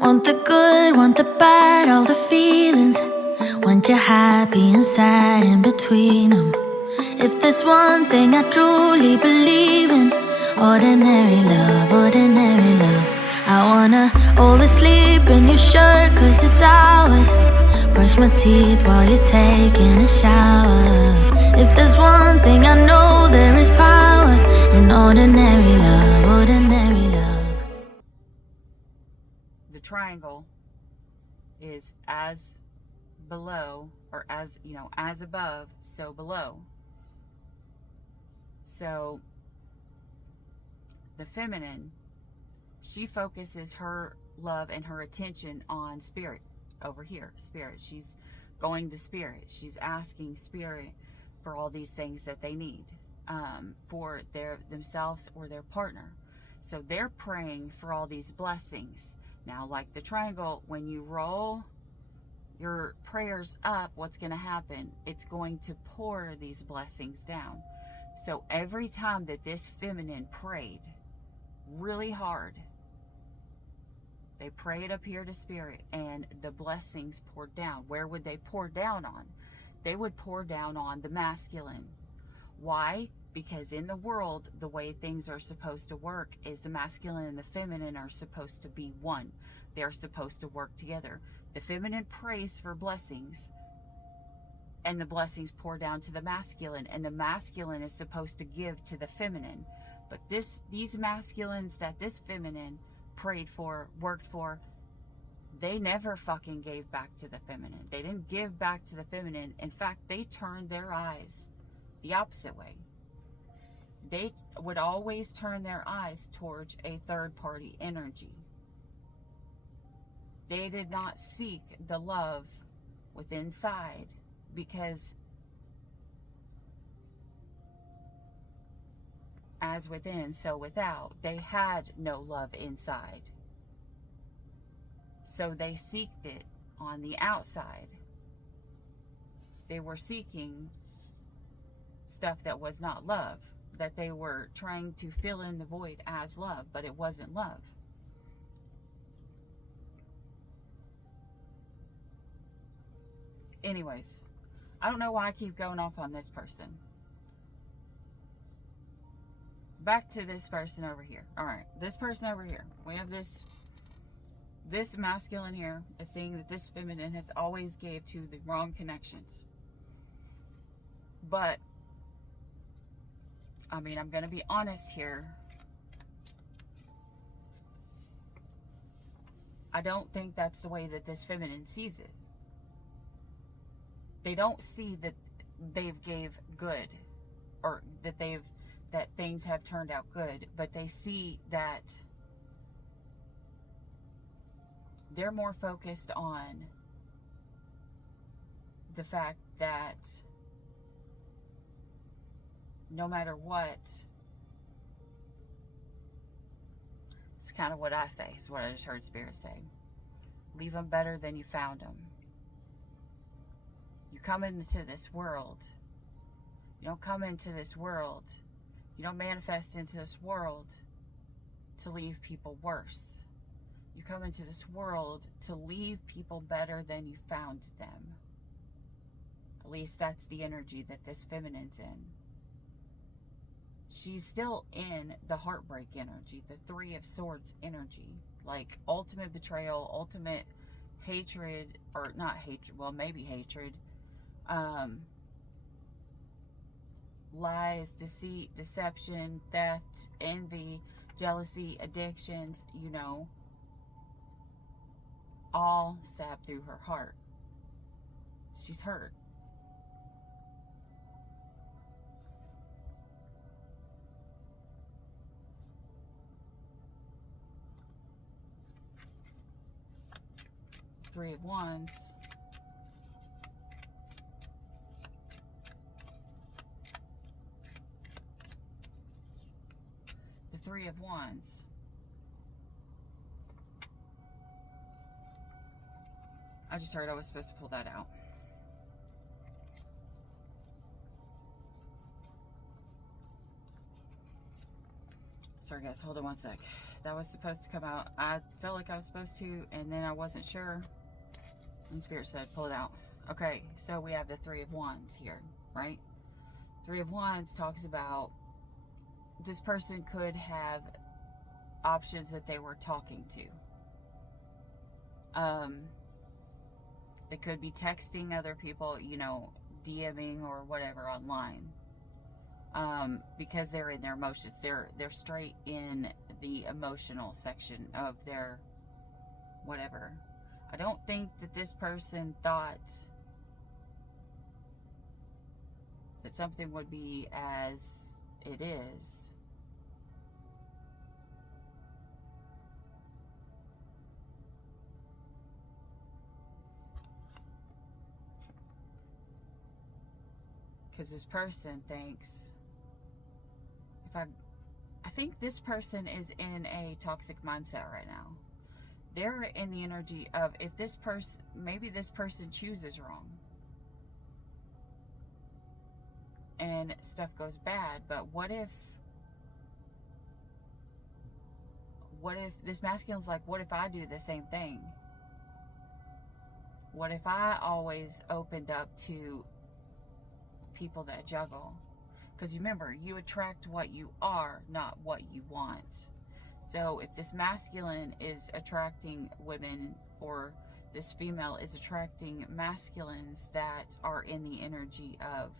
Want the good, want the bad, all the feelings. Want you happy and sad in between them. If there's one thing I truly believe in, ordinary love, ordinary love. I wanna oversleep in your shirt 'cause it's ours. Brush my teeth while you're taking a shower. If there's one thing I know, there is power in ordinary love, ordinary love. The triangle is as below, or as, as above, so below. So the feminine, she focuses her love and her attention on spirit over here. Spirit. She's going to spirit. She's asking spirit for all these things that they need for themselves or their partner. So they're praying for all these blessings. Now, like the triangle, when you roll your prayers up, what's going to happen? It's going to pour these blessings down. So every time that this feminine prayed really hard, they prayed up here to spirit and the blessings poured down. Where would they pour down on? They would pour down on the masculine. Why? Because in the world, the way things are supposed to work is the masculine and the feminine are supposed to be one. They're supposed to work together. The feminine prays for blessings, and the blessings pour down to the masculine, and the masculine is supposed to give to the feminine. But these masculines that this feminine prayed for, worked for, they never fucking gave back to the feminine. They didn't give back to the feminine. In fact, they turned their eyes the opposite way. They would always turn their eyes towards a third party energy. They did not seek the love within inside, because as within, so without. They had no love inside. So they seeked it on the outside. They were seeking stuff that was not love, that they were trying to fill in the void as love, but it wasn't love. Anyways, I don't know why I keep going off on this person. Back to this person over here. All right, this person over here. We have this masculine here is seeing that this feminine has always gave to the wrong connections. But, I mean, I'm going to be honest here. I don't think that's the way that this feminine sees it. They don't see that they've gave good, or that things have turned out good, but they see that they're more focused on the fact that no matter what, it's kind of what I say, is what I just heard Spirit say. Leave them better than you found them. You come into this world. You don't come into this world. You don't manifest into this world to leave people worse. You come into this world to leave people better than you found them. At least that's the energy that this feminine's in. She's still in the heartbreak energy, the Three of Swords energy. Like ultimate betrayal, ultimate hatred, or not hatred, well, maybe hatred. Lies, deceit, deception, theft, envy, jealousy, addictions, all stabbed through her heart. She's hurt. Three of Wands. The Three of Wands. I just heard I was supposed to pull that out. Sorry guys, hold on one sec. That was supposed to come out. I felt like I was supposed to, and then I wasn't sure. And Spirit said, pull it out. Okay, so we have the Three of Wands here, right? Three of Wands talks about this person could have options that they were talking to. They could be texting other people, you know, DMing or whatever online. Because they're in their emotions. They're straight in the emotional section of their whatever. I don't think that this person thought that something would be as it is. Because this person thinks, I think this person is in a toxic mindset right now. They're in the energy of, if this person, maybe this person chooses wrong and stuff goes bad, but what if this masculine's like, what if I do the same thing? What if I always opened up to people that juggle? Because remember, you attract what you are, not what you want. So if this masculine is attracting women, or this female is attracting masculines that are in the energy of,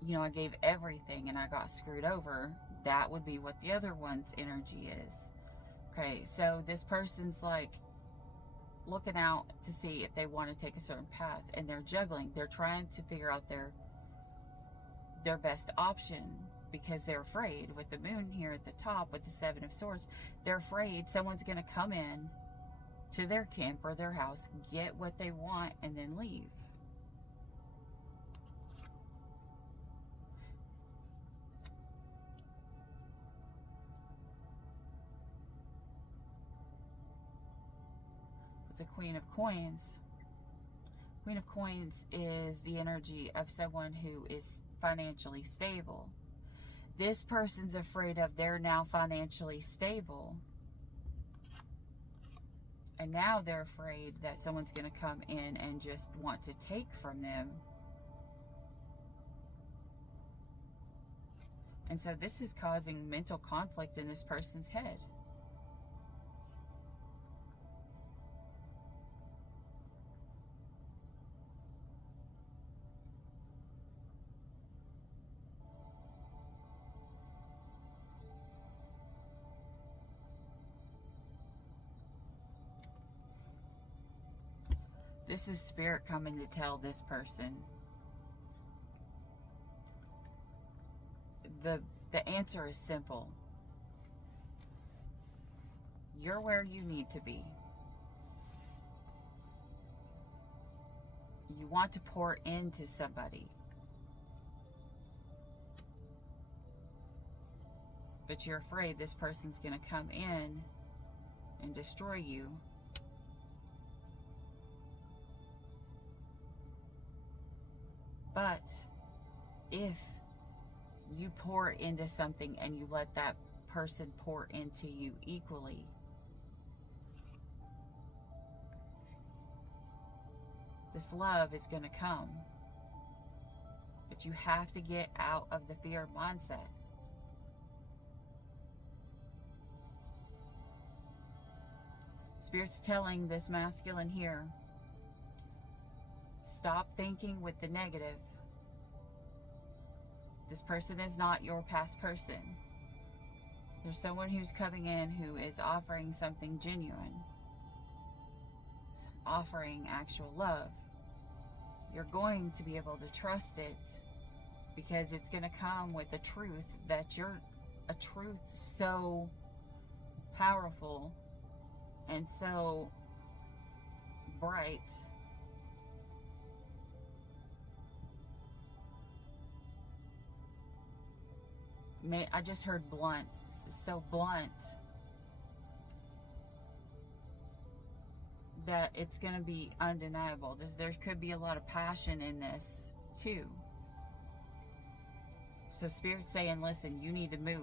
you know, I gave everything and I got screwed over, that would be what the other one's energy is. Okay, so this person's like looking out to see if they want to take a certain path, and they're juggling. They're trying to figure out their best option, because they're afraid. With the moon here at the top with the Seven of Swords, they're afraid someone's going to come in to their camp or their house, get what they want, and then leave. It's a Queen of Coins. Queen of Coins is the energy of someone who is financially stable. This person's afraid of, they're now financially stable, and now they're afraid that someone's going to come in and just want to take from them. And so this is causing mental conflict in this person's head. This is Spirit coming to tell this person. The answer is simple. You're where you need to be. You want to pour into somebody, but you're afraid this person's going to come in and destroy you. But if you pour into something and you let that person pour into you equally, this love is going to come. But you have to get out of the fear mindset. Spirit's telling this masculine here, stop thinking with the negative. This person is not your past person. There's someone who's coming in who is offering something genuine, offering actual love. You're going to be able to trust it, because it's going to come with a truth that you're a truth so powerful and so bright. I just heard blunt, so blunt that it's going to be undeniable. There could be a lot of passion in this too. So Spirit's saying, listen, you need to move.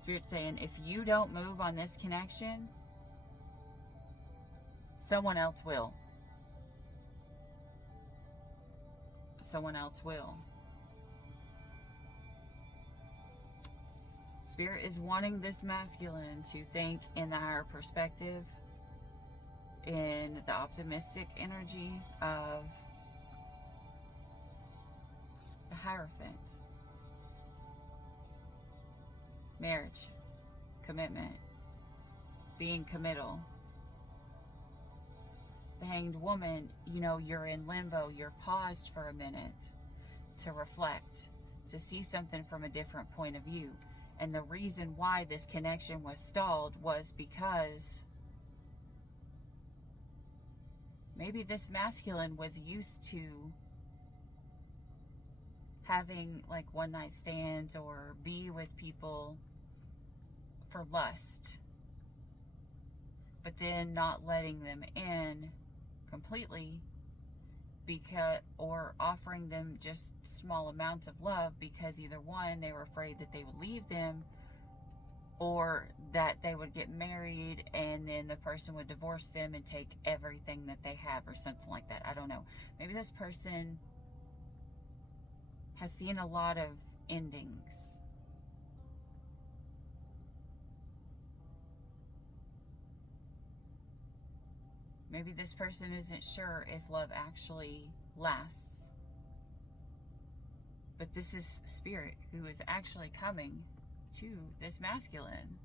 Spirit's saying, if you don't move on this connection, someone else will. Someone else will. Spirit is wanting this masculine to think in the higher perspective, in the optimistic energy of the Hierophant. Marriage, commitment, being committal. The Hanged Woman, you know, you're in limbo, you're paused for a minute to reflect, to see something from a different point of view. And the reason why this connection was stalled was because maybe this masculine was used to having like one night stands or be with people for lust, but then not letting them in completely, because, or offering them just small amounts of love, because either one, they were afraid that they would leave them, or that they would get married and then the person would divorce them and take everything that they have, or something like that. I don't know. Maybe this person has seen a lot of endings. Maybe this person isn't sure if love actually lasts. But this is Spirit who is actually coming to this masculine.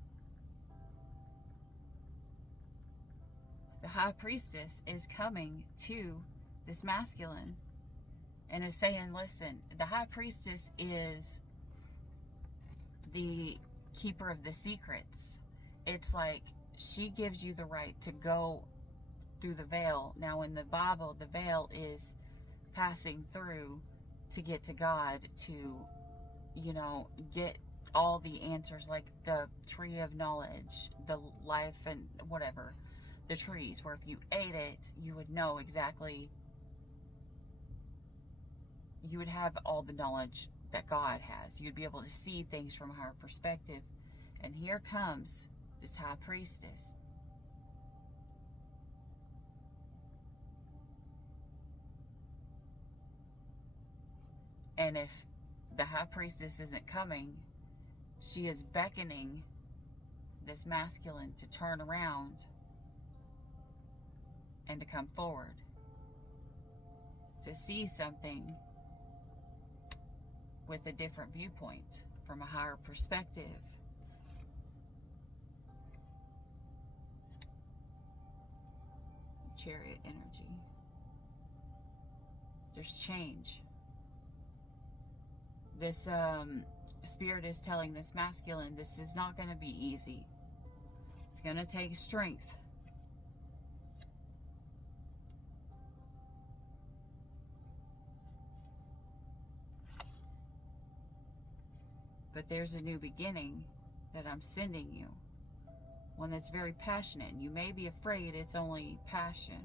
The High Priestess is coming to this masculine and is saying, listen, the High Priestess is the keeper of the secrets. It's like she gives you the right to go through the veil. Now in the Bible, the veil is passing through to get to God, to, you know, get all the answers, like the tree of knowledge, the life and whatever, the trees, where if you ate it, you would know exactly, you would have all the knowledge that God has. You'd be able to see things from a higher perspective. And here comes this High Priestess. And if the High Priestess isn't coming, she is beckoning this masculine to turn around and to come forward, to see something with a different viewpoint, from a higher perspective. Chariot energy. There's change. This Spirit is telling this masculine, this is not going to be easy. It's going to take strength. But there's a new beginning that I'm sending you. One that's very passionate. You may be afraid it's only passion.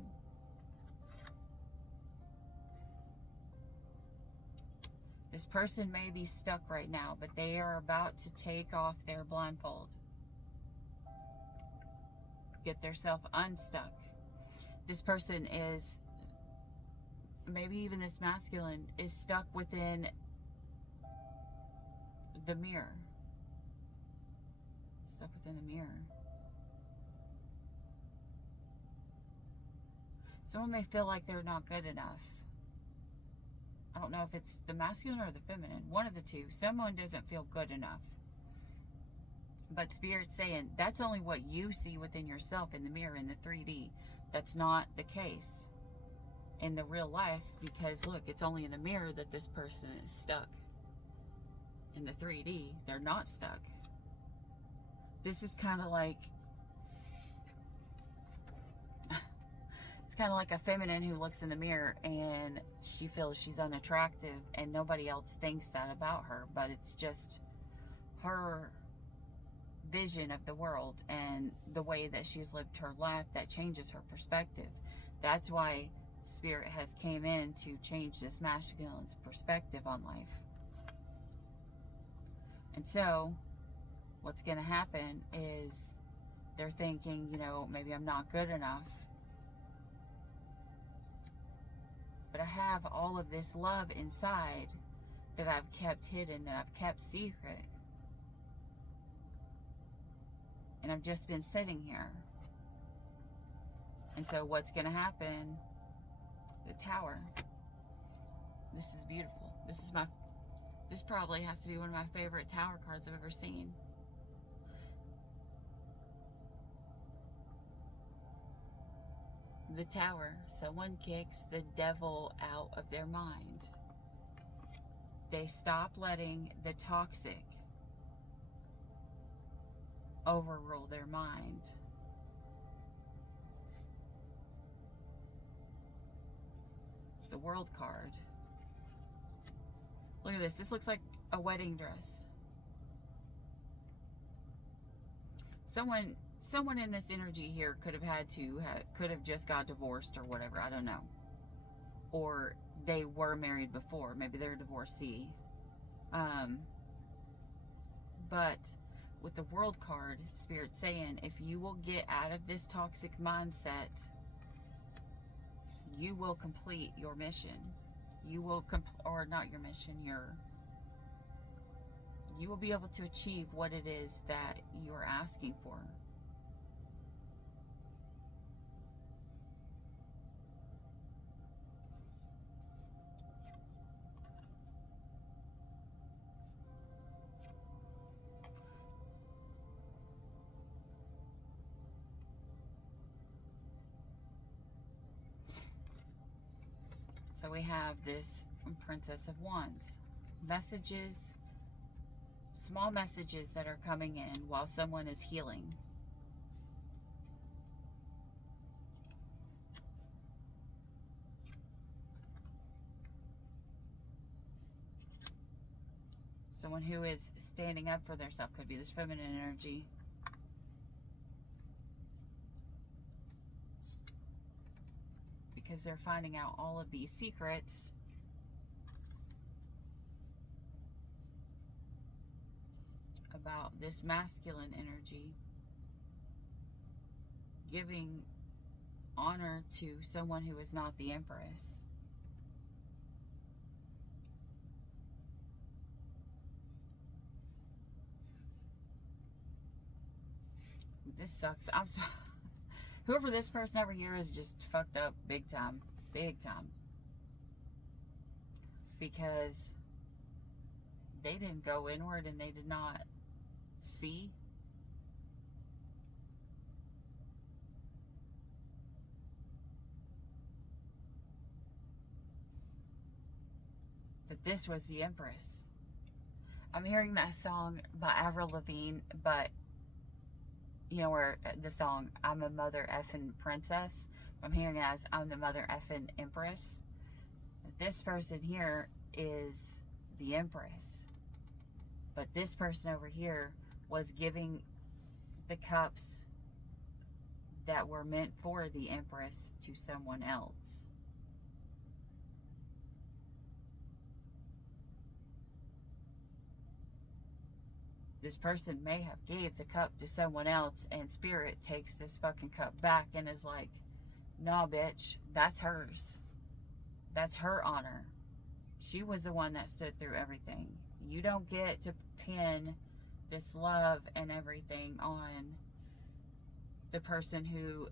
This person may be stuck right now, but they are about to take off their blindfold. Get themselves unstuck. This person is, maybe even this masculine, is stuck within the mirror. Stuck within the mirror. Someone may feel like they're not good enough. I don't know if it's the masculine or the feminine. One of the two. Someone doesn't feel good enough. But Spirit's saying that's only what you see within yourself in the mirror, in the 3D. That's not the case in the real life, because look, it's only in the mirror that this person is stuck. In the 3D, they're not stuck. This is kind of like, it's kind of like a feminine who looks in the mirror and she feels she's unattractive and nobody else thinks that about her, but it's just her vision of the world and the way that she's lived her life that changes her perspective. That's why Spirit has came in to change this masculine's perspective on life. And so what's going to happen is they're thinking, you know, maybe I'm not good enough. But I have all of this love inside that I've kept hidden, that I've kept secret. And I've just been sitting here. And so what's going to happen? The Tower. This is beautiful. This probably has to be one of my favorite Tower cards I've ever seen. The Tower. Someone kicks the devil out of their mind. They stop letting the toxic overrule their mind. The World card. Look at this. This looks like a wedding dress. Someone in this energy here could have just got divorced or whatever. I don't know. Or they were married before. Maybe they're a divorcee. But with the World card, Spirit's saying, if you will get out of this toxic mindset, you will complete your mission. You will or not your mission, you will be able to achieve what it is that you are asking for. So we have this Princess of Wands. Messages, small messages that are coming in while someone is healing. Someone who is standing up for themselves. Could be this feminine energy. Because they're finding out all of these secrets about this masculine energy giving honor to someone who is not the Empress. This sucks. I'm sorry. Whoever this person over here is just fucked up big time. Big time. Because they didn't go inward and they did not see that this was the Empress. I'm hearing that song by Avril Lavigne, but you know where the song I'm a mother effing princess, I'm hearing it as I'm the mother effing Empress. This person here is the Empress, but this person over here was giving the cups that were meant for the Empress to someone else. This person may have gave the cup to someone else, and Spirit takes this fucking cup back and is like, nah, bitch, that's hers. That's her honor. She was the one that stood through everything. You don't get to pin this love and everything on the person who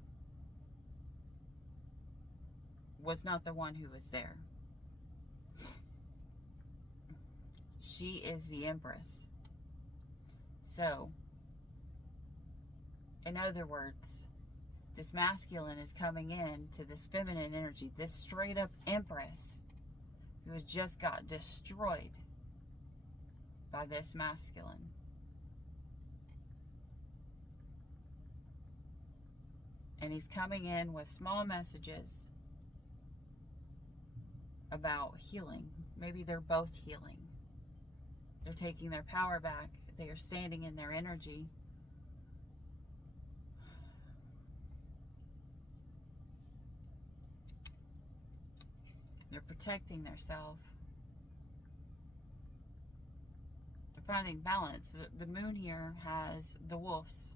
was not the one who was there. She is the Empress. So, in other words, this masculine is coming in to this feminine energy, this straight up Empress who has just got destroyed by this masculine. And he's coming in with small messages about healing. Maybe they're both healing. They're taking their power back. They are standing in their energy. They're protecting themselves. They're finding balance. The moon here has the wolves,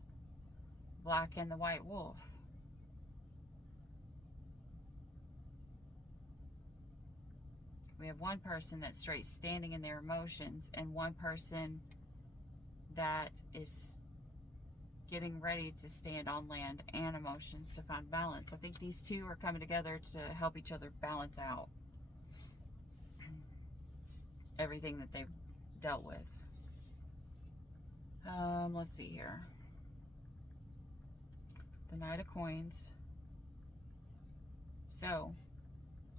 black and the white wolf. We have one person that's straight standing in their emotions, and one person that is getting ready to stand on land and emotions to find balance. I think these two are coming together to help each other balance out everything that they've dealt with. Let's see here. The Knight of Coins. So,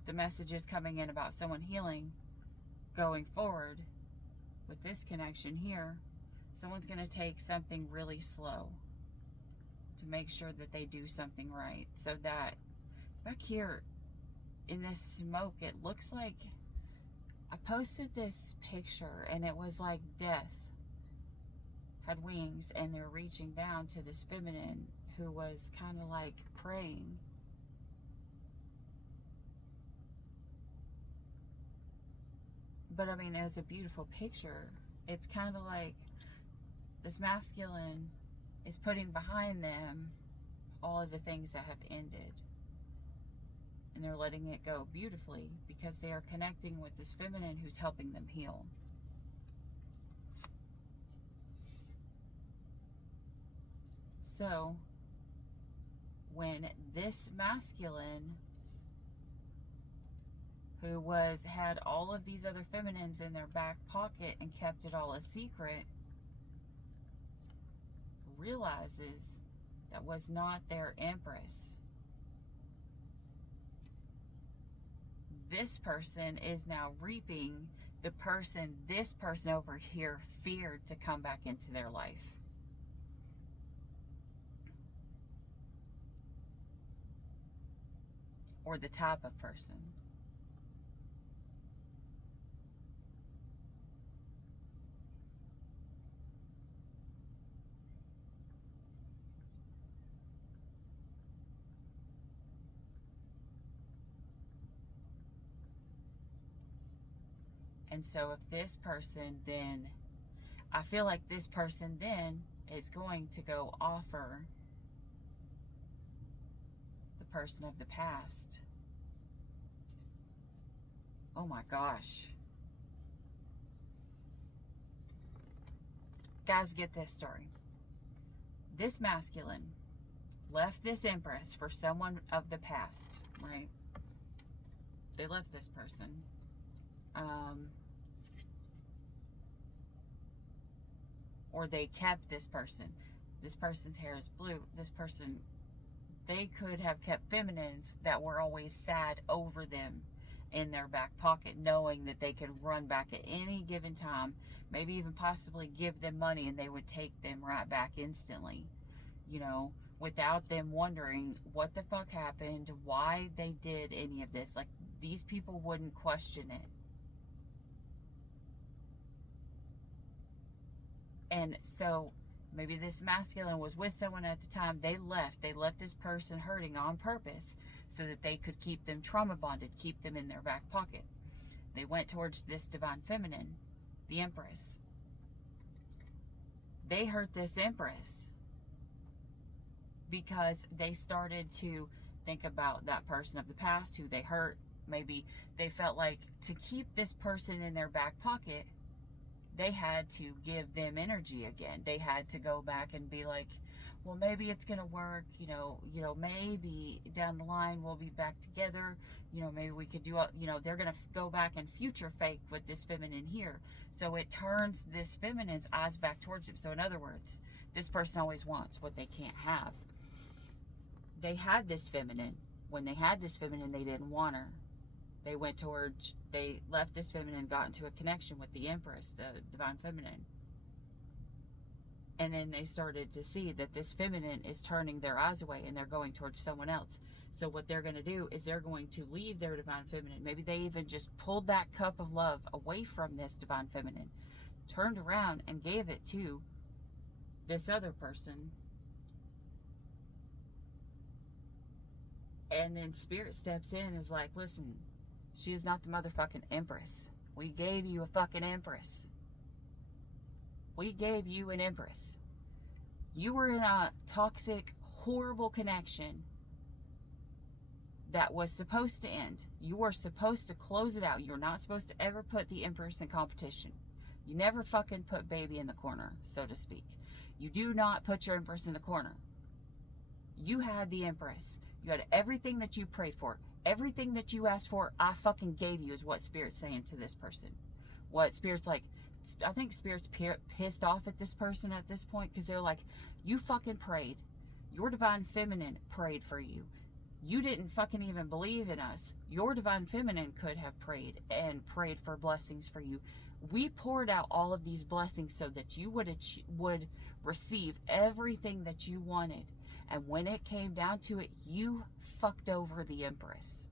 the message is coming in about someone healing going forward with this connection here. Someone's going to take something really slow to make sure that they do something right. So that back here in this smoke, it looks like I posted this picture and it was like death had wings and they're reaching down to this feminine who was kind of like praying. But I mean, it was a beautiful picture. It's kind of like this masculine is putting behind them all of the things that have ended. And they're letting it go beautifully because they are connecting with this feminine who's helping them heal. So, when this masculine who had all of these other feminines in their back pocket and kept it all a secret, realizes that was not their empress. This person is now reaping the person this person over here feared to come back into their life. Or the type of person. And so if this person then, I feel like this person then is going to go offer the person of the past. Oh my gosh. Guys, get this story. This masculine left this empress for someone of the past, right? They left this person. Or they kept this person. This person's hair is blue. This person, they could have kept feminines that were always sad over them in their back pocket, knowing that they could run back at any given time, maybe even possibly give them money and they would take them right back instantly, you know, without them wondering what the fuck happened, why they did any of this. Like, these people wouldn't question it. And so maybe this masculine was with someone at the time. They left this person hurting on purpose so that they could keep them trauma bonded, keep them in their back pocket. They went towards this divine feminine, the empress. They hurt this empress because they started to think about that person of the past who they hurt. Maybe they felt like to keep this person in their back pocket, they had to give them energy again. They had to go back and be like, well, maybe it's going to work. You know, maybe down the line we'll be back together. You know, maybe we could do, they're going to go back and future fake with this feminine here. So it turns this feminine's eyes back towards him. So in other words, this person always wants what they can't have. They had this feminine. When they had this feminine, they didn't want her. They left this feminine, got into a connection with the empress, the divine feminine. And then they started to see that this feminine is turning their eyes away and they're going towards someone else. So what they're going to do is they're going to leave their divine feminine. Maybe they even just pulled that cup of love away from this divine feminine, turned around and gave it to this other person. And then spirit steps in and is like, listen, She is not the motherfucking empress. We gave you a fucking empress. We gave you an empress. You were in a toxic, horrible connection that was supposed to end. You were supposed to close it out. You're not supposed to ever put the empress in competition. You never fucking put baby in the corner, so to speak. You do not put your empress in the corner. You had the empress. You had everything that you prayed for. Everything that you asked for, I fucking gave you, is what Spirit's saying to this person. What Spirit's like, I think Spirit's pissed off at this person at this point, because they're like, you fucking prayed. Your divine feminine prayed for you. You didn't fucking even believe in us. Your divine feminine could have prayed and prayed for blessings for you. We poured out all of these blessings so that you would receive everything that you wanted. And when it came down to it, you fucked over the empress.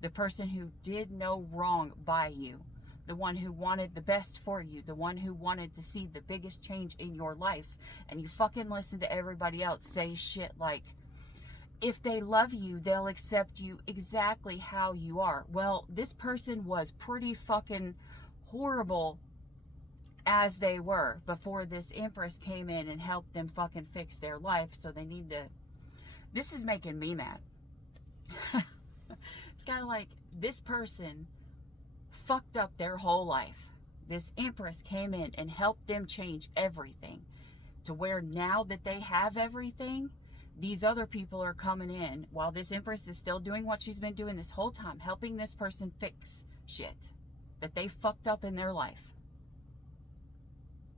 The person who did no wrong by you. The one who wanted the best for you. The one who wanted to see the biggest change in your life. And you fucking listen to everybody else say shit like, if they love you, they'll accept you exactly how you are. Well, this person was pretty fucking horrible as they were before this empress came in and helped them fucking fix their life. So they need to... This is making me mad. It's kind of like this person fucked up their whole life. This empress came in and helped them change everything to where now that they have everything, these other people are coming in while this empress is still doing what she's been doing this whole time, helping this person fix shit that they fucked up in their life.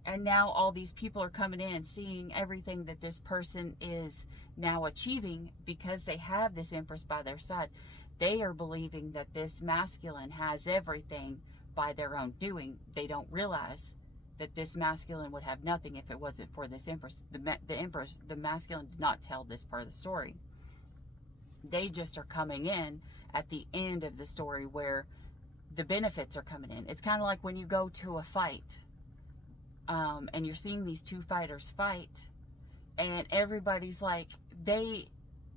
And now all these people are coming in and seeing everything that this person is now achieving because they have this empress by their side. They are believing that this masculine has everything by their own doing. They don't realize that this masculine would have nothing if it wasn't for this empress. The masculine did not tell this part of the story. They just are coming in at the end of the story where the benefits are coming in. It's kind of like when you go to a fight, and you're seeing these two fighters fight, and everybody's like, they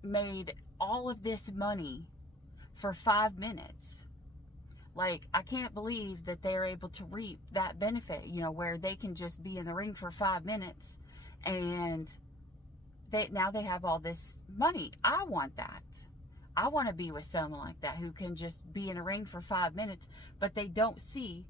made all of this money for 5 minutes. Like, I can't believe that they're able to reap that benefit, you know, where they can just be in the ring for 5 minutes and now they have all this money. I want that. I want to be with someone like that who can just be in a ring for 5 minutes, but they don't see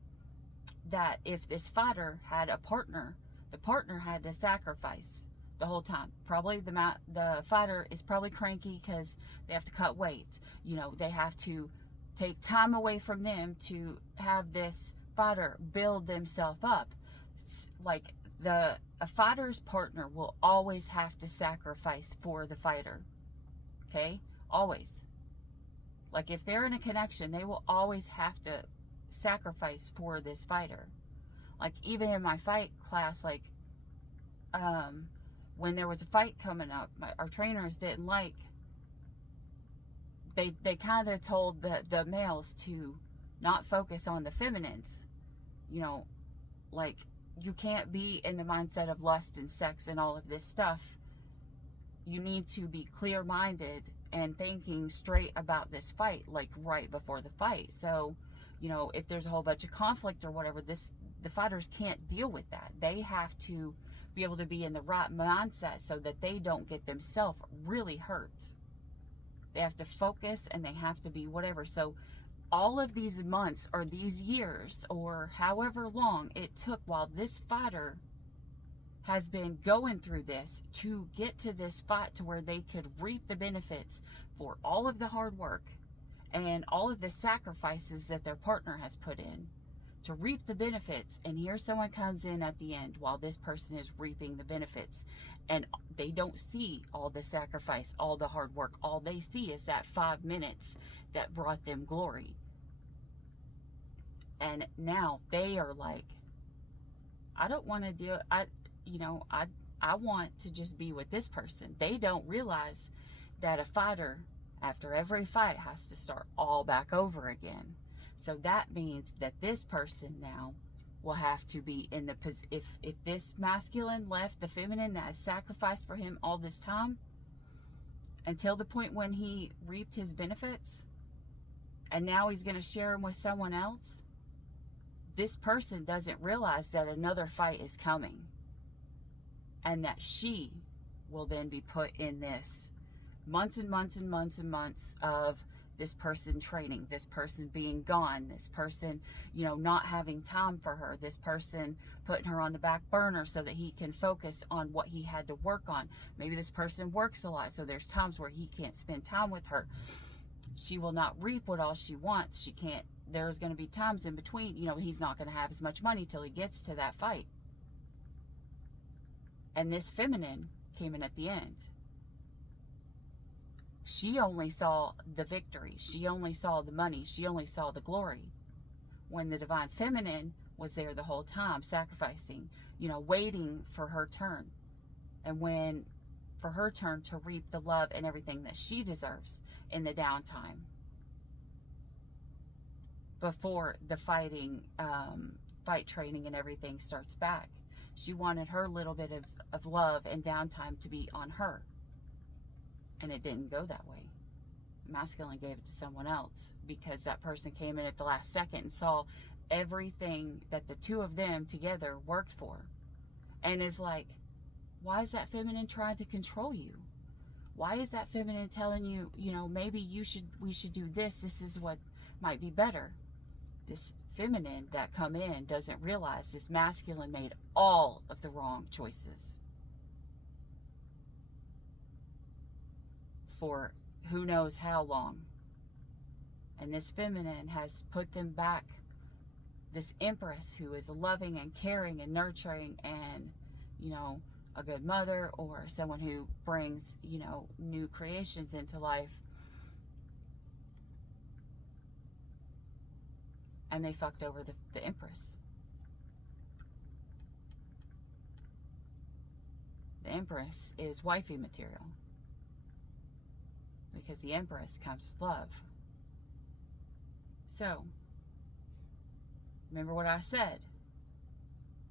that if this fighter had a partner, the partner had to sacrifice the whole time. Probably the fighter is probably cranky because they have to cut weight. You know, they have to take time away from them to have this fighter build themselves up. Like, a fighter's partner will always have to sacrifice for the fighter. Okay? Always. Like, if they're in a connection, they will always have to sacrifice for this fighter. Like, even in my fight class, like, when there was a fight coming up, our trainers didn't like, they kind of told the males to not focus on the feminines. You know, like, you can't be in the mindset of lust and sex and all of this stuff. You need to be clear-minded and thinking straight about this fight, like, right before the fight. So, you know, if there's a whole bunch of conflict or whatever, the fighters can't deal with that. They have to be able to be in the right mindset so that they don't get themselves really hurt. They have to focus and they have to be whatever. So all of these months or these years or however long it took while this fighter has been going through this to get to this fight to where they could reap the benefits for all of the hard work and all of the sacrifices that their partner has put in to reap the benefits. And here someone comes in at the end while this person is reaping the benefits, and they don't see all the sacrifice, all the hard work. All they see is that 5 minutes that brought them glory. And now they are like, I don't want to deal, I want to just be with this person. They don't realize that a fighter, after every fight, has to start all back over again. So that means that this person now will have to be in the position. If this masculine left the feminine that has sacrificed for him all this time until the point when he reaped his benefits, and now he's going to share them with someone else. This person doesn't realize that another fight is coming, and that she will then be put in this months and months and months and months of this person training, this person being gone, this person, not having time for her, this person putting her on the back burner so that he can focus on what he had to work on. Maybe this person works a lot, so there's times where he can't spend time with her. She will not reap what all she wants. There's going to be times in between, he's not going to have as much money till he gets to that fight. And this feminine came in at the end. She only saw the victory. She only saw the money. She only saw the glory. When the divine feminine was there the whole time, sacrificing, waiting for her turn. And for her turn to reap the love and everything that she deserves in the downtime. Before the fight training and everything starts back. She wanted her little bit of love and downtime to be on her. And it didn't go that way. Masculine gave it to someone else because that person came in at the last second and saw everything that the two of them together worked for. And is like, why is that feminine trying to control you? Why is that feminine telling you, maybe we should do this. This is what might be better. This feminine that come in doesn't realize this masculine made all of the wrong choices. For who knows how long. And this feminine has put them back. This empress who is loving and caring and nurturing and, a good mother or someone who brings, new creations into life. And they fucked over the empress. The empress is wifey material. Because the empress comes with love. So, remember what I said.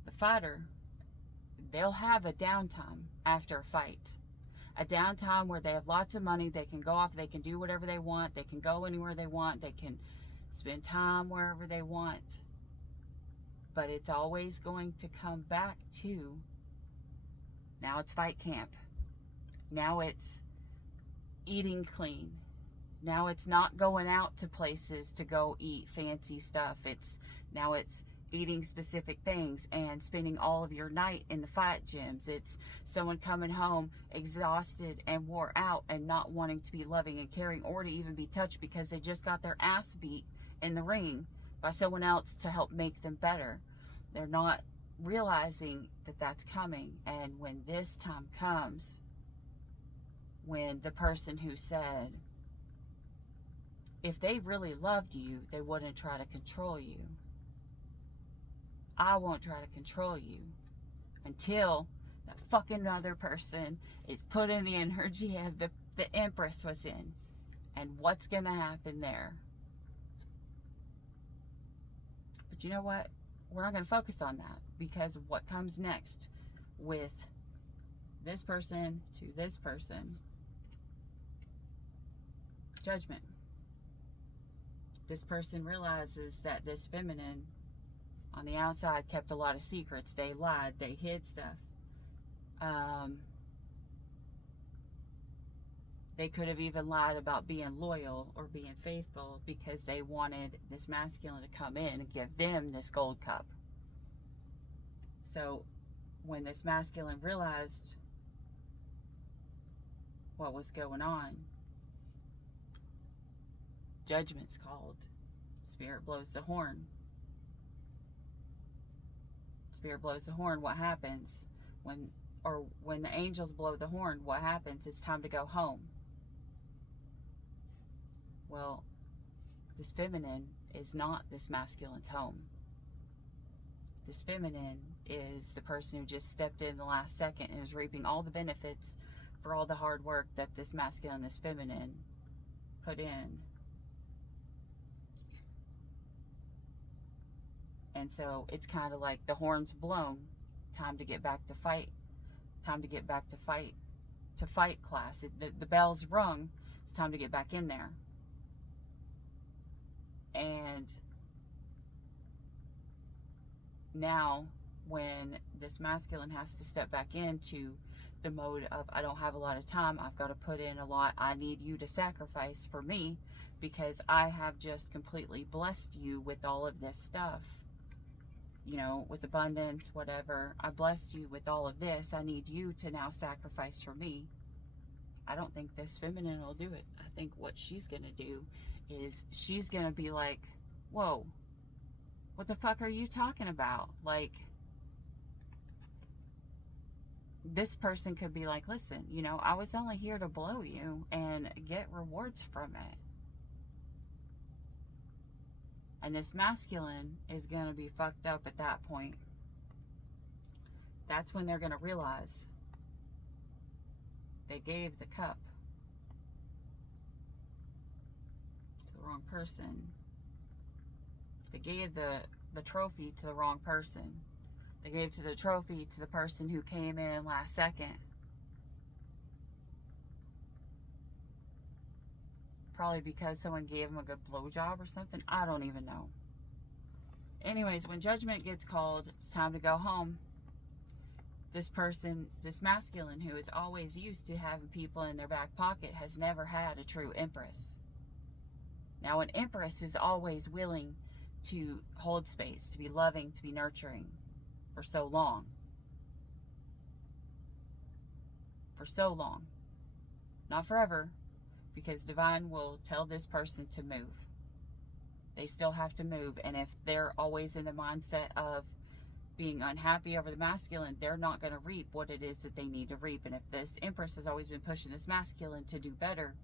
The fighter, they'll have a downtime after a fight. A downtime where they have lots of money. They can go off. They can do whatever they want. They can go anywhere they want. They can spend time wherever they want. But it's always going to come back to, now it's fight camp. Now it's eating clean. Now it's not going out to places to go eat fancy stuff. Now it's eating specific things and spending all of your night in the fight gyms. It's someone coming home exhausted and wore out and not wanting to be loving and caring or to even be touched because they just got their ass beat in the ring by someone else to help make them better. They're not realizing that that's coming. And when this time comes, when the person who said, if they really loved you, they wouldn't try to control you. I won't try to control you until that fucking other person is put in the energy of the empress was in. And what's going to happen there? But you know what? We're not going to focus on that because of what comes next with this person to this person. Judgment. This person realizes that this feminine on the outside kept a lot of secrets. They lied. They hid stuff. They could have even lied about being loyal or being faithful because they wanted this masculine to come in and give them this gold cup. So when this masculine realized what was going on, judgment's called. Spirit blows the horn. Spirit blows the horn. What happens when the angels blow the horn? What happens? It's time to go home. Well, this feminine is not this masculine's home. This feminine is the person who just stepped in the last second and is reaping all the benefits for all the hard work that this masculine, this feminine put in. And so it's kind of like the horn's blown. Time to get back to fight. Time to get back to fight class. The bell's rung. It's time to get back in there. And now when this masculine has to step back into the mode of, I don't have a lot of time, I've got to put in a lot, I need you to sacrifice for me because I have just completely blessed you with all of this stuff, you know, with abundance, whatever. I blessed you with all of this. I need you to now sacrifice for me. I don't think this feminine will do it. I think what she's going to do is she's going to be like, whoa, what the fuck are you talking about? Like, this person could be like, listen, you know, I was only here to blow you and get rewards from it. And this masculine is going to be fucked up at that point. That's when they're going to realize they gave the cup to the wrong person. They gave the trophy to the wrong person. They gave the trophy to the person who came in last second. Probably because someone gave him a good blowjob or something. I don't even know. Anyways, when judgment gets called, it's time to go home. This person, this masculine who is always used to having people in their back pocket, has never had a true empress. Now, an empress is always willing to hold space, to be loving, to be nurturing for so long. For so long. Not forever, because divine will tell this person to move. They still have to move, and if they're always in the mindset of being unhappy over the masculine, they're not going to reap what it is that they need to reap. And if this empress has always been pushing this masculine to do better,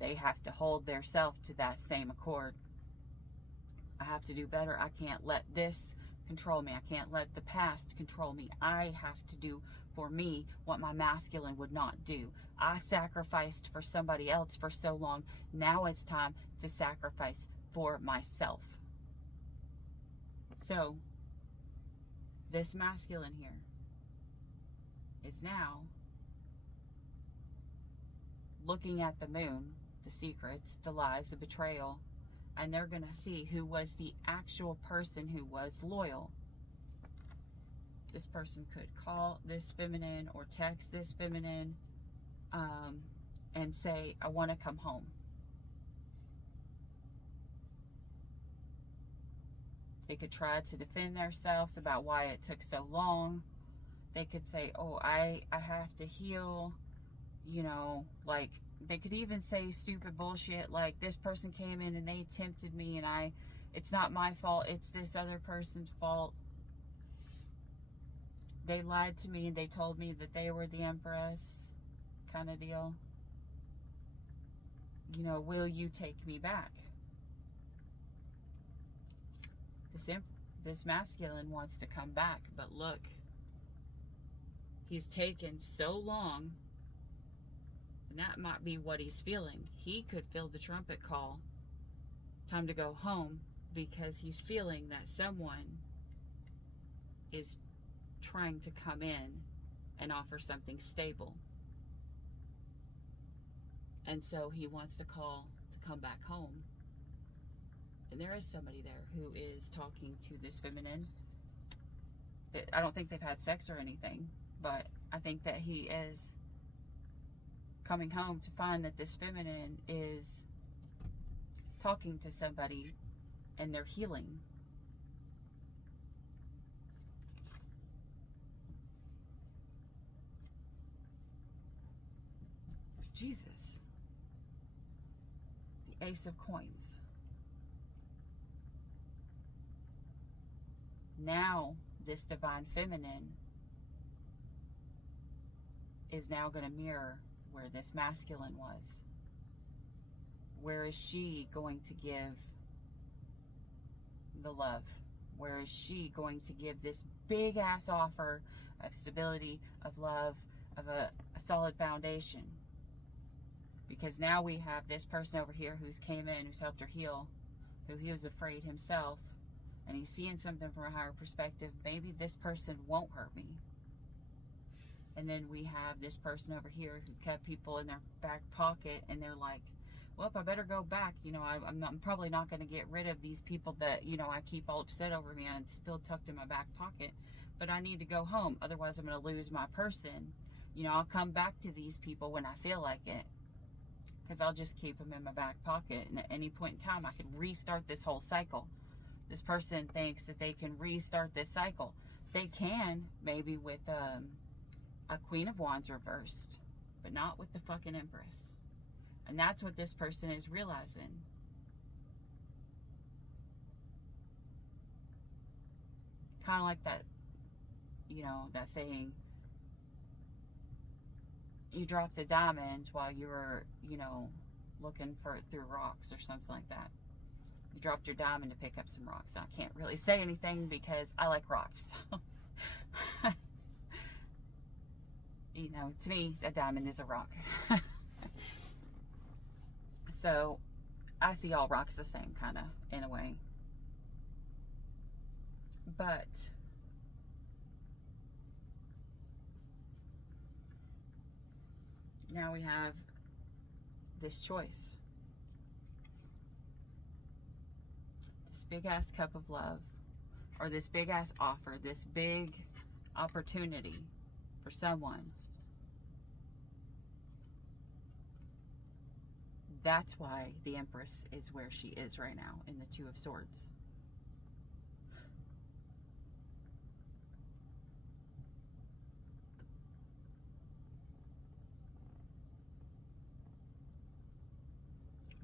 they have to hold their self to that same accord. I have to do better. I can't let this control me. I can't let the past control me. I have to do for me what my masculine would not do. I sacrificed for somebody else for so long. Now it's time to sacrifice for myself. So, this masculine here is now looking at the moon, the secrets, the lies, the betrayal, and they're going to see who was the actual person who was loyal. This person could call this feminine or text this feminine and say, I want to come home. They could try to defend themselves about why it took so long. They could say, oh, I have to heal, you know, like, they could even say stupid bullshit like, this person came in and they tempted me and it's not my fault, it's this other person's fault. They lied to me and they told me that they were the empress, kind of deal. You know, will you take me back? This masculine wants to come back, but look, he's taken so long, and that might be what he's feeling. He could feel the trumpet call, time to go home, because he's feeling that someone is trying to come in and offer something stable. And so he wants to call to come back home. And there is somebody there who is talking to this feminine. I don't think they've had sex or anything, but I think that he is coming home to find that this feminine is talking to somebody and they're healing. Jesus. The Ace of Coins. Now, this divine feminine is now going to mirror where this masculine was. Where is she going to give the love? Where is she going to give this big ass offer of stability, of love, of a solid foundation? Because now we have this person over here who's came in, who's helped her heal, who he was afraid himself, and he's seeing something from a higher perspective. Maybe this person won't hurt me. And then we have this person over here who kept people in their back pocket, and they're like, well, I better go back. You know, I'm probably not going to get rid of these people that, you know, I keep all upset over me and still tucked in my back pocket. But I need to go home. Otherwise, I'm going to lose my person. You know, I'll come back to these people when I feel like it. Because I'll just keep them in my back pocket. And at any point in time, I can restart this whole cycle. This person thinks that they can restart this cycle. They can, maybe with a Queen of Wands reversed. But not with the fucking Empress. And that's what this person is realizing. Kind of like that, you know, that saying, you dropped a diamond while you were, you know, looking for it through rocks or something like that. You dropped your diamond to pick up some rocks. I can't really say anything because I like rocks. You know, to me, a diamond is a rock. So, I see all rocks the same, kind of, in a way. But now we have this choice. This big-ass cup of love, or this big-ass offer, this big opportunity for someone. That's why the Empress is where she is right now in the Two of Swords.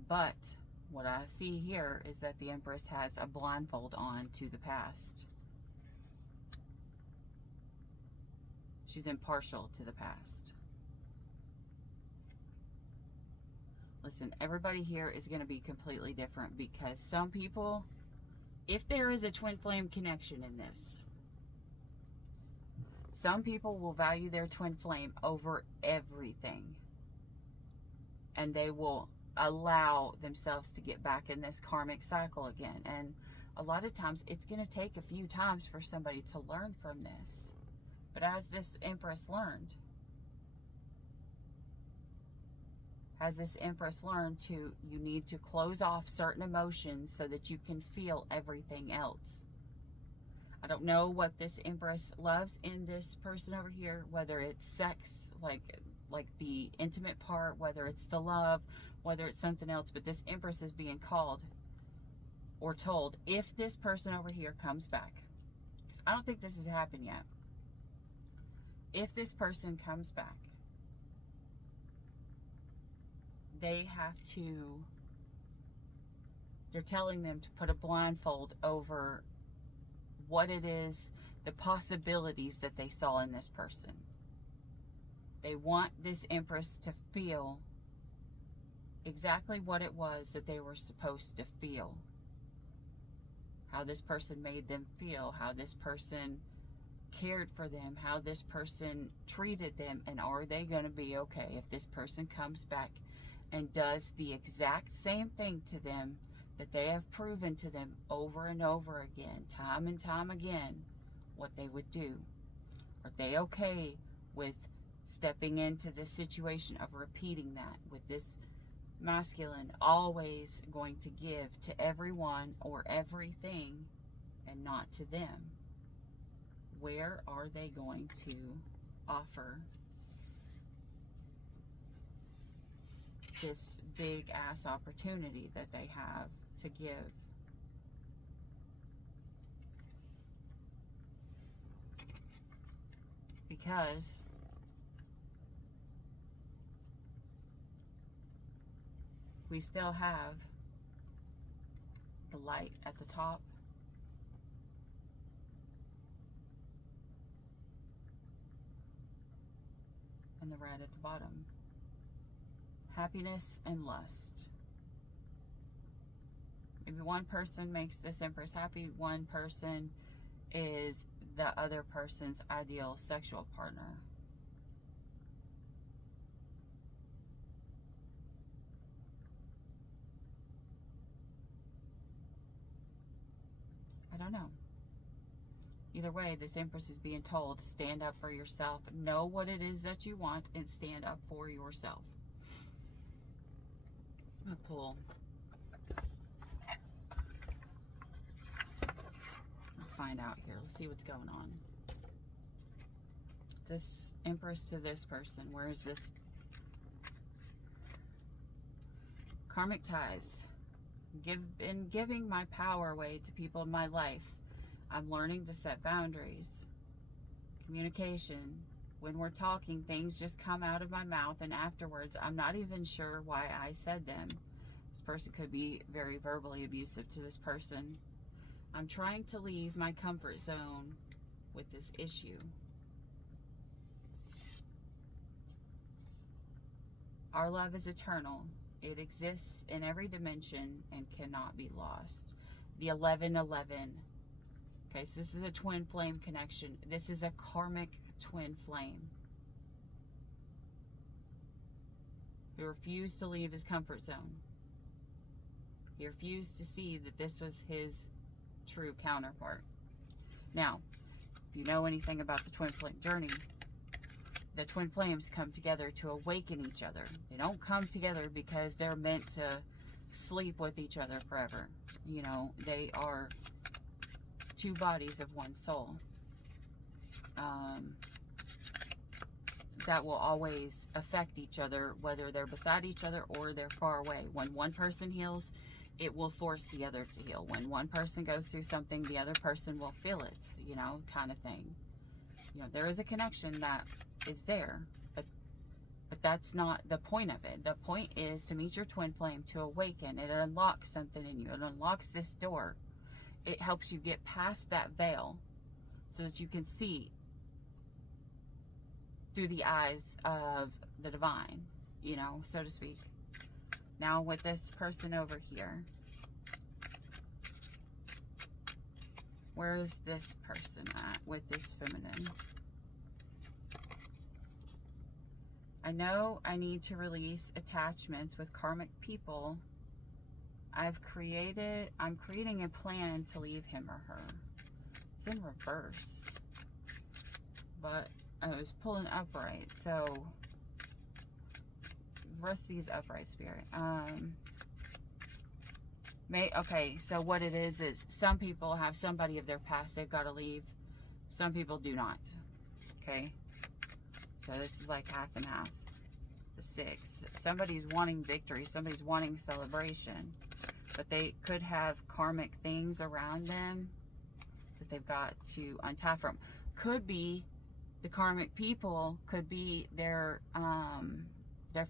But what I see here is that the Empress has a blindfold on to the past. She's impartial to the past. Listen, everybody here is going to be completely different because some people, if there is a twin flame connection in this, some people will value their twin flame over everything. And they will allow themselves to get back in this karmic cycle again. And a lot of times it's going to take a few times for somebody to learn from this. But as this Empress learned, you need to close off certain emotions so that you can feel everything else. I don't know what this Empress loves in this person over here, whether it's sex, like the intimate part, whether it's the love, whether it's something else, but this Empress is being called or told, if this person over here comes back, I don't think this has happened yet. If this person comes back, they're telling them to put a blindfold over what it is, the possibilities that they saw in this person. They want this Empress to feel exactly what it was that they were supposed to feel. How this person made them feel, how this person cared for them, how this person treated them, and are they going to be okay if this person comes back and does the exact same thing to them that they have proven to them over and over again, time and time again, what they would do? Are they okay with stepping into the situation of repeating that, with this masculine always going to give to everyone or everything and not to them? Where are they going to offer this big ass opportunity that they have to give? Because we still have the light at the top, and the red at the bottom. Happiness and lust. Maybe one person makes this Empress happy, one person is the other person's ideal sexual partner. I don't know. Either way, this Empress is being told, stand up for yourself, know what it is that you want, and stand up for yourself. I'm gonna pull. I'll find out here. Let's see what's going on. This Empress to this person. Where is this? Karmic ties. In giving my power away to people in my life, I'm learning to set boundaries. Communication. When we're talking, things just come out of my mouth, and afterwards, I'm not even sure why I said them. This person could be very verbally abusive to this person. I'm trying to leave my comfort zone with this issue. Our love is eternal. It exists in every dimension and cannot be lost. The 1111. Okay, so this is a twin flame connection. This is a karmic twin flame who refused to leave his comfort zone. He refused to see that this was his true counterpart. Now, if you know anything about the twin flame journey, the twin flames come together to awaken each other. They don't come together because they're meant to sleep with each other forever. You know, they are two bodies of one soul. That will always affect each other, whether they're beside each other or they're far away. When one person heals, it will force the other to heal. When one person goes through something, the other person will feel it, you know, kind of thing. You know, there is a connection that is there, but that's not the point of it. The point is to meet your twin flame, to awaken. It unlocks something in you. It unlocks this door. It helps you get past that veil so that you can see through the eyes of the divine, you know, so to speak. Now with this person over here, where is this person at with this feminine? I know I need to release attachments with karmic people. I'm creating a plan to leave him or her. It's in reverse, but I was pulling upright, so the rest of these upright, Spirit. Okay, so what it is some people have somebody of their past they've got to leave. Some people do not. Okay, so this is like half and half. The 6. Somebody's wanting victory. Somebody's wanting celebration, but they could have karmic things around them that they've got to untie from. Could be the karmic people, could be their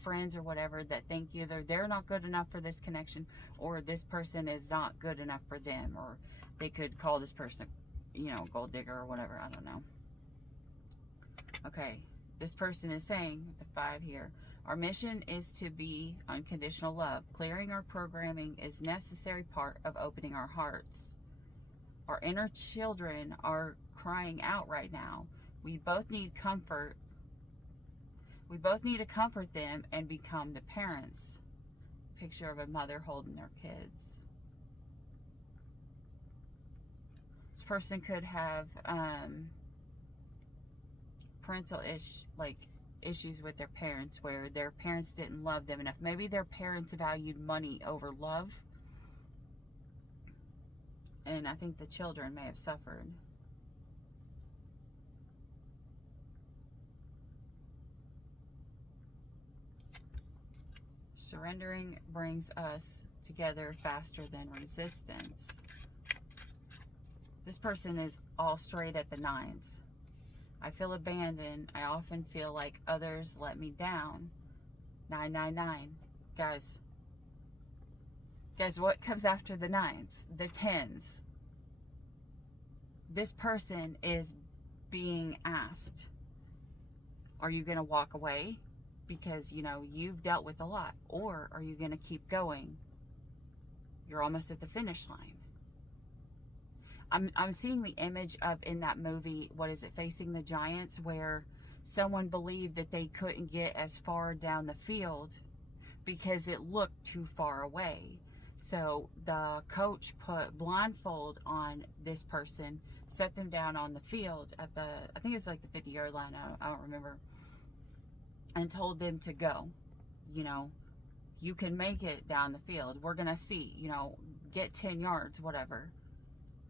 friends or whatever that think either they're not good enough for this connection or this person is not good enough for them, or they could call this person, you know, gold digger or whatever. I don't know. Okay, this person is saying, the 5 here, our mission is to be unconditional love. Clearing our programming is necessary part of opening our hearts. Our inner children are crying out right now. We both need comfort. We both need to comfort them and become the parents. Picture of a mother holding their kids. This person could have parental issues with their parents, where their parents didn't love them enough. Maybe their parents valued money over love. And I think the children may have suffered. Surrendering brings us together faster than resistance. This person is all straight at the 9s. I feel abandoned. I often feel like others let me down. 999. Guys, what comes after the 9s? The 10s. This person is being asked, are you going to walk away? Because, you know, you've dealt with a lot. Or are you going to keep going? You're almost at the finish line. I'm seeing the image of, in that movie, what is it, Facing the Giants, where someone believed that they couldn't get as far down the field because it looked too far away. So the coach put blindfold on this person, set them down on the field at the, I think it's like the 50-yard line, I don't remember, and told them to go. You know, You can make it down the field. We're going to see, you know, get 10 yards, whatever.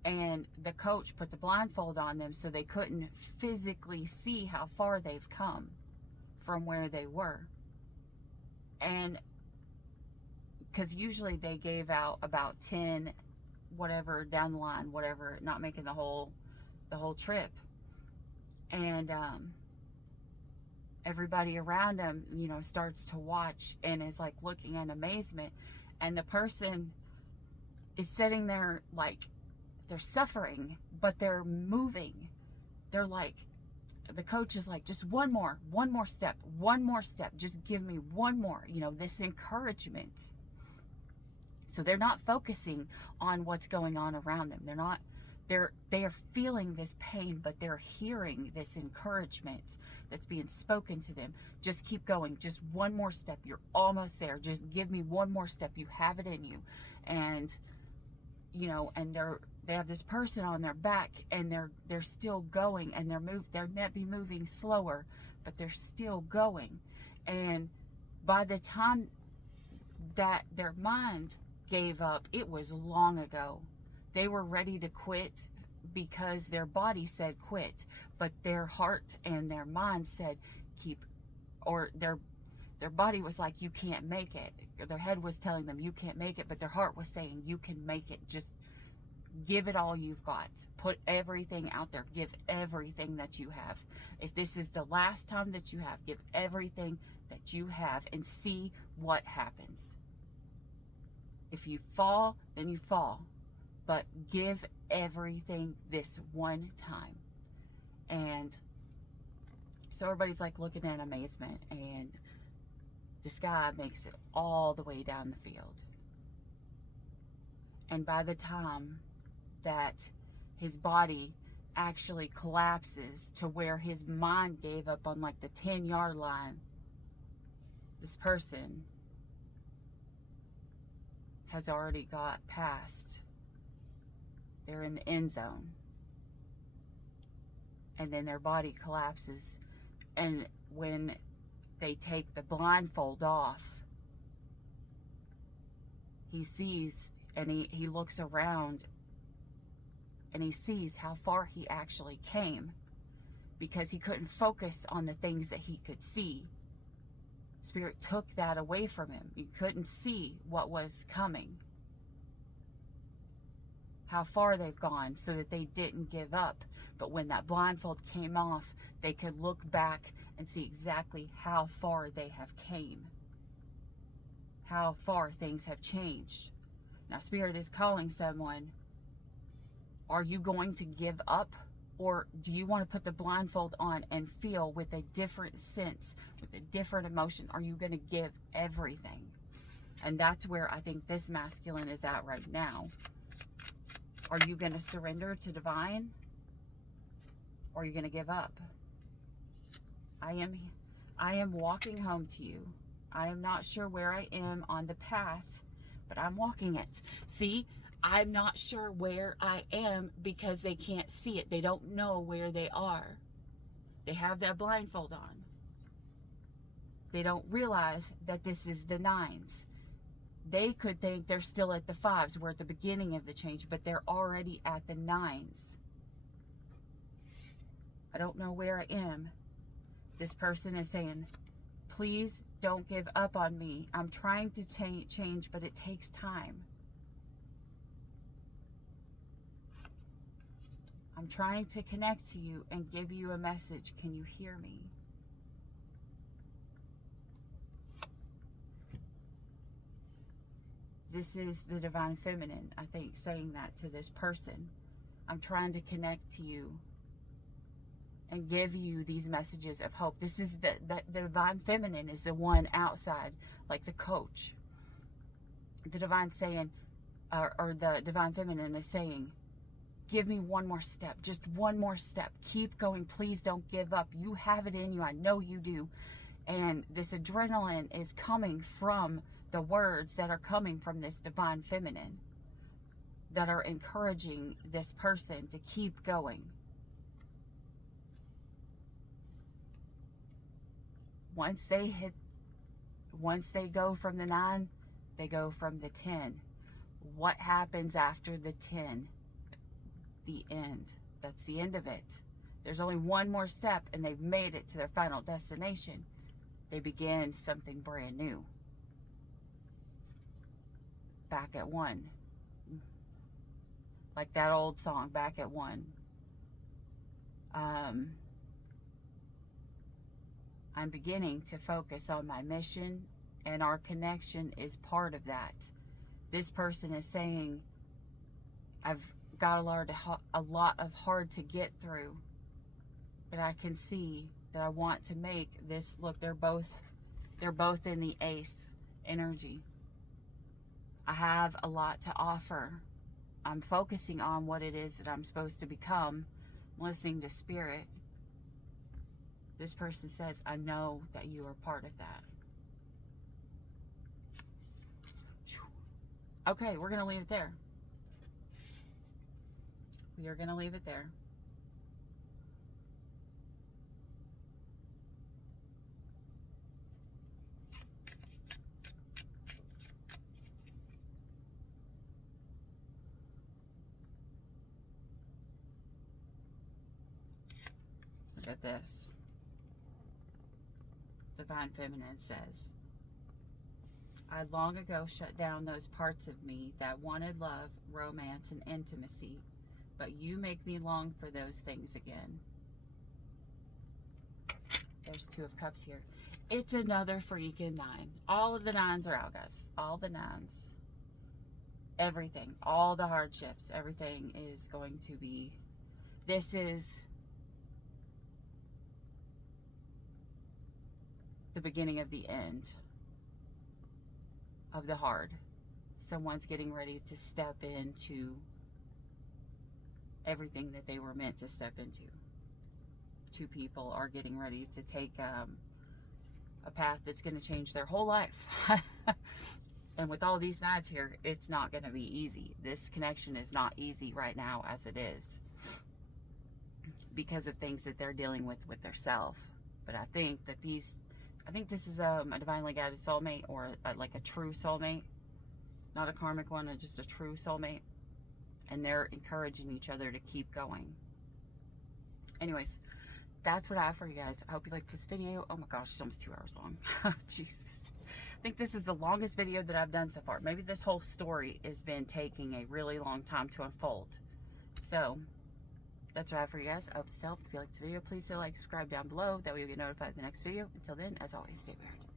And the coach put the blindfold on them so they couldn't physically see how far they've come from where they were. And because usually they gave out about 10, whatever, down the line, whatever, not making the whole trip. And everybody around them, you know, starts to watch and is like looking in amazement. And the person is sitting there like, they're suffering, but they're moving. They're like, the coach is like, just one more step, just give me one more, you know, this encouragement. So they're not focusing on what's going on around them. They are feeling this pain, but they're hearing this encouragement that's being spoken to them. Just keep going, just one more step, you're almost there, just give me one more step, you have it in you. And you know, and they have this person on their back, and they're still going, and they're maybe moving slower, but they're still going. And by the time that their mind gave up, it was long ago. They were ready to quit because their body said quit, but their heart and their mind said their body was like, you can't make it. Their head was telling them you can't make it, but their heart was saying you can make it. Just give it all you've got. Put everything out there. Give everything that you have. If this is the last time that you have, give everything that you have and see what happens. If you fall, then you fall. But give everything this one time. And so everybody's like looking in amazement, and this guy makes it all the way down the field. And by the time that his body actually collapses to where his mind gave up on like the 10-yard line, this person has already got past. They're in the end zone. And then their body collapses. And when they take the blindfold off, he sees, and he looks around, and he sees how far he actually came, because he couldn't focus on the things that he could see. Spirit took that away from him. He couldn't see what was coming, how far they've gone, so that they didn't give up. But when that blindfold came off, they could look back and see exactly how far they have came, how far things have changed. Now Spirit is calling someone. Are you going to give up, or do you want to put the blindfold on and feel with a different sense, with a different emotion? Are you going to give everything? And that's where I think this masculine is at right now. Are you going to surrender to divine, or are you going to give up? I am walking home to you. I am not sure where I am on the path, but I'm walking it. See, I'm not sure where I am because they can't see it. They don't know where they are. They have that blindfold on. They don't realize that this is the 9s. They could think they're still at the 5s. We're at the beginning of the change, but they're already at the 9s. I don't know where I am. This person is saying, please don't give up on me. I'm trying to change, but it takes time. I'm trying to connect to you and give you a message. Can you hear me? This is the divine feminine, I think, saying that to this person. I'm trying to connect to you and give you these messages of hope. This is the divine feminine is the one outside, like the coach. The divine saying, or the divine feminine is saying, give me one more step, just one more step. Keep going, please don't give up. You have it in you, I know you do. And this adrenaline is coming from the words that are coming from this divine feminine that are encouraging this person to keep going. Once they hit Once they go from the 9, they go from the 10. What happens after the 10? The end. That's the end of it. There's only one more step and they've made it to their final destination. They begin something brand new. Back at 1. Like that old song, Back at 1. I'm beginning to focus on my mission, and our connection is part of that. This person is saying, I've got a lot of hard to get through, but I can see that I want to make this. Look, they're both in the ace energy. I have a lot to offer. I'm focusing on what it is that I'm supposed to become. I'm listening to spirit. This person says, I know that you are part of that. Okay, we're going to leave it there. We are going to leave it there. Look at this. Divine Feminine says, I long ago shut down those parts of me that wanted love, romance, and intimacy, but you make me long for those things again. There's 2 of Cups here. It's another freaking 9. All of the 9s are out, guys. All the 9s. Everything. All the hardships. Everything is going to be... This is the beginning of the end of the hard. Someone's getting ready to step into everything that they were meant to step into. 2 people are getting ready to take a path that's going to change their whole life. And with all these 9s here, it's not going to be easy. This connection is not easy right now as it is, because of things that they're dealing with their self. But I think that this is a divinely guided soulmate, or like a true soulmate, not a karmic one, just a true soulmate. And they're encouraging each other to keep going. Anyways, that's what I have for you guys. I hope you liked this video. Oh my gosh, it's almost 2 hours long. Jesus. I think this is the longest video that I've done so far. Maybe this whole story has been taking a really long time to unfold. So, that's what I have for you guys. I hope this helped. If you liked this video, please hit like, subscribe down below. That way you'll get notified of the next video. Until then, as always, stay weird.